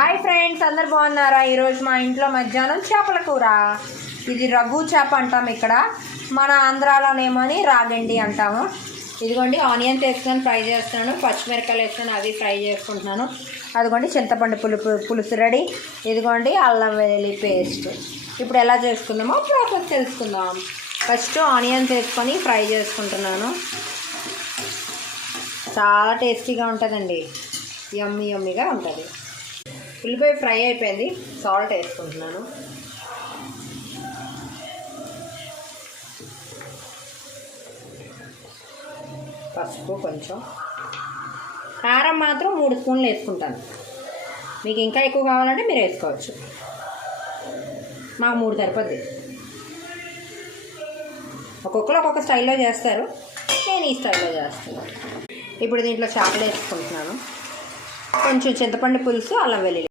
Hi friends, అందరు బాగున్నారా? ఈరోజు మా ఇంట్లో మధ్యాహ్నం చేపల కూర. ఇది రఘు చేప అంటాం, ఇక్కడ మన ఆంధ్రాలోనేమని రాగండి అంటాము. ఇదిగోండి ఆనియన్స్ వేసుకొని ఫ్రై చేస్తున్నాను, పచ్చిమిరపకాయలు వేసుకొని అవి ఫ్రై చేసుకుంటున్నాను. అదిగోండి చింతపండు పులుసు రెడీ. ఇదిగోండి అల్లం వెల్లుల్లి పేస్ట్. ఇప్పుడు ఎలా చేసుకుందామో ప్రాసెస్ తెలుసుకుందాం. ఫస్ట్ ఆనియన్స్ వేసుకొని ఫ్రై చేసుకుంటున్నాను. చాలా టేస్టీగా ఉంటుందండి, యమ్మీగా ఉంటుంది. ఉల్లిపాయ ఫ్రై అయిపోయింది, సాల్ట్ వేసుకుంటున్నాను. పసుపు కొంచెం, కారం మాత్రం 3 స్పూన్లు వేసుకుంటాను. మీకు ఇంకా ఎక్కువ కావాలంటే మీరు వేసుకోవచ్చు, మాకు 3 సరిపోద్ది. ఒక్కొక్కరు ఒక్కొక్క స్టైల్లో చేస్తారు, నేను ఈ స్టైల్లో చేస్తున్నాను. ఇప్పుడు దీంట్లో చేపలు వేసుకుంటున్నాను, కొంచెం చింతపండు పులుసు, అల్లం వెల్లుల్లి.